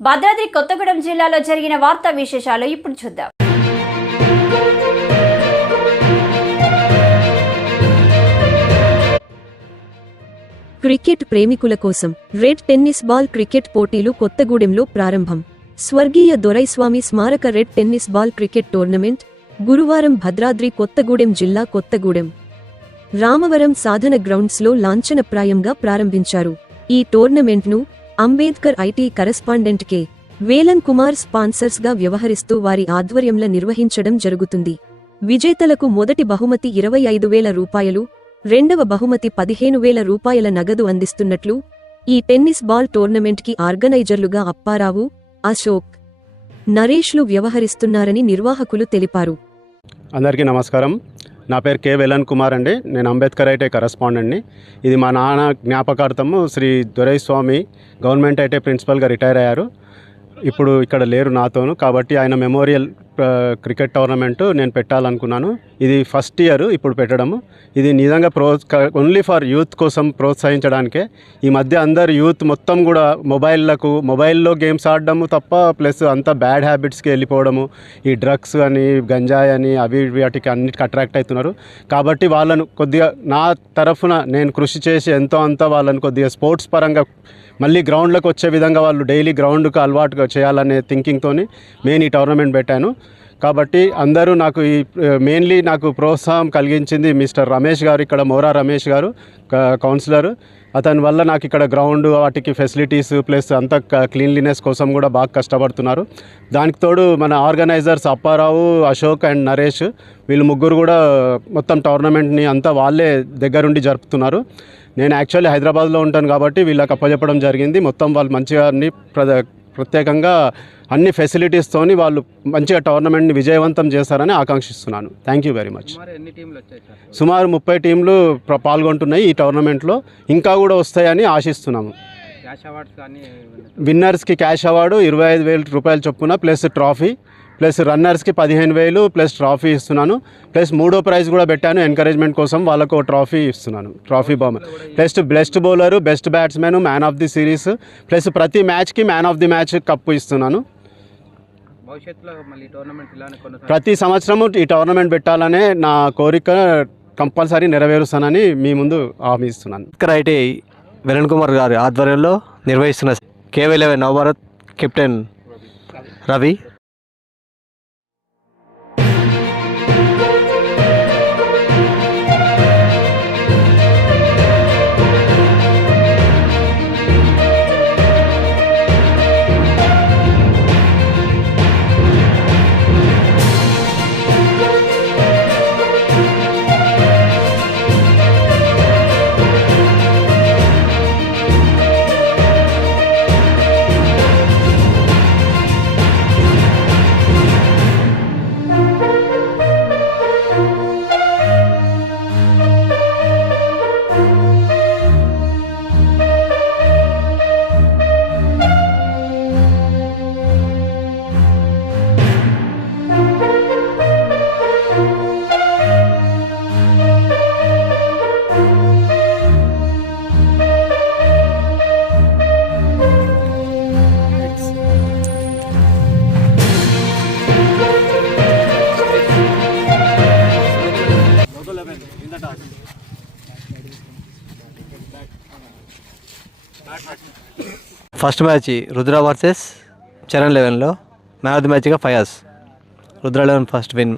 భద్రాద్రి కొత్తగూడెం జిల్లాలో జరిగిన వార్తా విశేషాలు ఇప్పుడు చూద్దాం. క్రికెట్ ప్రేమికుల కోసం రెడ్ టెన్నిస్ బాల్ క్రికెట్ పోటీలు కొత్తగూడెంలో ప్రారంభం. స్వర్గీయ దొరైస్వామి స్మారక red tennis ball cricket tournament గురువారం భద్రాద్రి కొత్తగూడెం జిల్లా కొత్తగూడెం రామవరం సాధన గ్రౌండ్స్లో లాంఛనప్రాయంగా ప్రారంభించారు. ఈ టోర్నమెంట్ను Ambedkar IT correspondent K. వేలన్ Kumar స్పాన్సర్స్గా వ్యవహరిస్తూ వారి ఆధ్వర్యంలో నిర్వహించడం జరుగుతుంది. విజేతలకు మొదటి బహుమతి 25,000 రూపాయలు, రెండవ బహుమతి 15,000 రూపాయల నగదు అందిస్తున్నట్లు ఈ టెన్నిస్ బాల్ టోర్నమెంట్కి ఆర్గనైజర్లుగా అప్పారావు, అశోక్, నరేష్లు వ్యవహరిస్తున్నారని నిర్వాహకులు తెలిపారు. అందరికీ నమస్కారం. నా పేరు కె. వేలన్ కుమార్ అండి. నేను అంబేద్కర్ ఐటీ కరెస్పాండెంట్ని. ఇది మా నాన్న జ్ఞాపకార్థము శ్రీ దొరైస్వామి గవర్నమెంట్ ఐటీ ప్రిన్సిపల్గా రిటైర్ అయ్యారు. ఇప్పుడు ఇక్కడ లేరు నాతోను. కాబట్టి ఆయన మెమోరియల్ క్రికెట్ టోర్నమెంటు నేను పెట్టాలనుకున్నాను. ఇది ఫస్ట్ ఇయర్ ఇప్పుడు పెట్టడము. ఇది నిజంగా ఓన్లీ ఫర్ యూత్ కోసం ప్రోత్సహించడానికే. ఈ మధ్య అందరు యూత్ మొత్తం కూడా మొబైల్లో గేమ్స్ ఆడడము తప్ప ప్లస్ అంతా బ్యాడ్ హ్యాబిట్స్కి వెళ్ళిపోవడము, ఈ డ్రగ్స్ అని గంజాయి అని అవి వాటికి అన్నిటికి అట్రాక్ట్ అవుతున్నారు. కాబట్టి వాళ్ళను కొద్దిగా నా తరఫున నేను కృషి చేసి ఎంతో అంతా వాళ్ళని కొద్దిగా స్పోర్ట్స్ పరంగా మళ్ళీ గ్రౌండ్లోకి వచ్చే విధంగా వాళ్ళు డైలీ గ్రౌండ్కి అలవాటుగా చేయాలనే థింకింగ్తో నేను ఈ టోర్నమెంట్ పెట్టాను. కాబట్టి అందరూ నాకు మెయిన్లీ నాకు ప్రోత్సాహం కలిగించింది మిస్టర్ రమేష్ గారు, ఇక్కడ మోరా రమేష్ గారు కౌన్సిలర్. అతని వల్ల నాకు ఇక్కడ గ్రౌండ్ వాటికి ఫెసిలిటీస్ ప్లస్ అంతా క్లీన్లీనెస్ కోసం కూడా బాగా కష్టపడుతున్నారు. దానికి తోడు మన ఆర్గనైజర్స్ అప్పారావు, అశోక్ అండ్ నరేష్ వీళ్ళు ముగ్గురు కూడా మొత్తం టోర్నమెంట్ని అంతా వాళ్ళే దగ్గరుండి జరుపుతున్నారు. నేను యాక్చువల్లీ హైదరాబాద్లో ఉంటాను కాబట్టి వీళ్ళకి అప్పచెప్పడం జరిగింది. మొత్తం వాళ్ళు మంచిగా అన్ని ప్రత్యేకంగా అన్ని ఫెసిలిటీస్తోని వాళ్ళు మంచిగా టోర్నమెంట్ని విజయవంతం చేస్తారని ఆకాంక్షిస్తున్నాను. Thank you very much. సుమారు 30 టీంలు పాల్గొంటున్నాయి ఈ టోర్నమెంట్లో. ఇంకా కూడా వస్తాయని ఆశిస్తున్నాము. విన్నర్స్కి క్యాష్ అవార్డు 25,000 రూపాయలు చొప్పున ప్లస్ ట్రాఫీ, ప్లస్ రన్నర్స్కి 15,000 ప్లస్ ట్రాఫీ ఇస్తున్నాను. ప్లస్ మూడో ప్రైజ్ కూడా పెట్టాను ఎంకరేజ్మెంట్ కోసం. వాళ్ళకు ట్రాఫీ ఇస్తున్నాను, ట్రాఫీ బొమ్మ. Plus best bowler, best batsmen, man of the series, plus ప్రతి మ్యాచ్కి man of the match cup ఇస్తున్నాను. ప్రతి సంవత్సరము ఈ టోర్నమెంట్ పెట్టాలనే నా కోరిక కంపల్సరీ నెరవేరుస్తానని మీ ముందు హామీ ఇస్తున్నాను. ఐటీ వేలన్ కుమార్ గారి ఆధ్వర్యంలో నిర్వహిస్తున్న KV11 Navabharat captain Ravi. First match Rudra versus Charan 11లో మ్యాన్ ఆఫ్ ది మ్యాచ్గా ఫయాజ్. Rudra 11 first win.